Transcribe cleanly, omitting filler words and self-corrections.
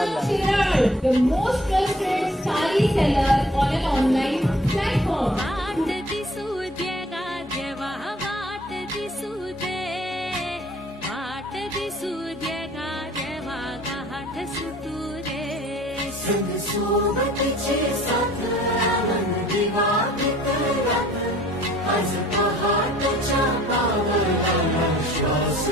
Chirag, the most trusted sari seller on an online platform. आज पहाटच्या पावलाला श्वास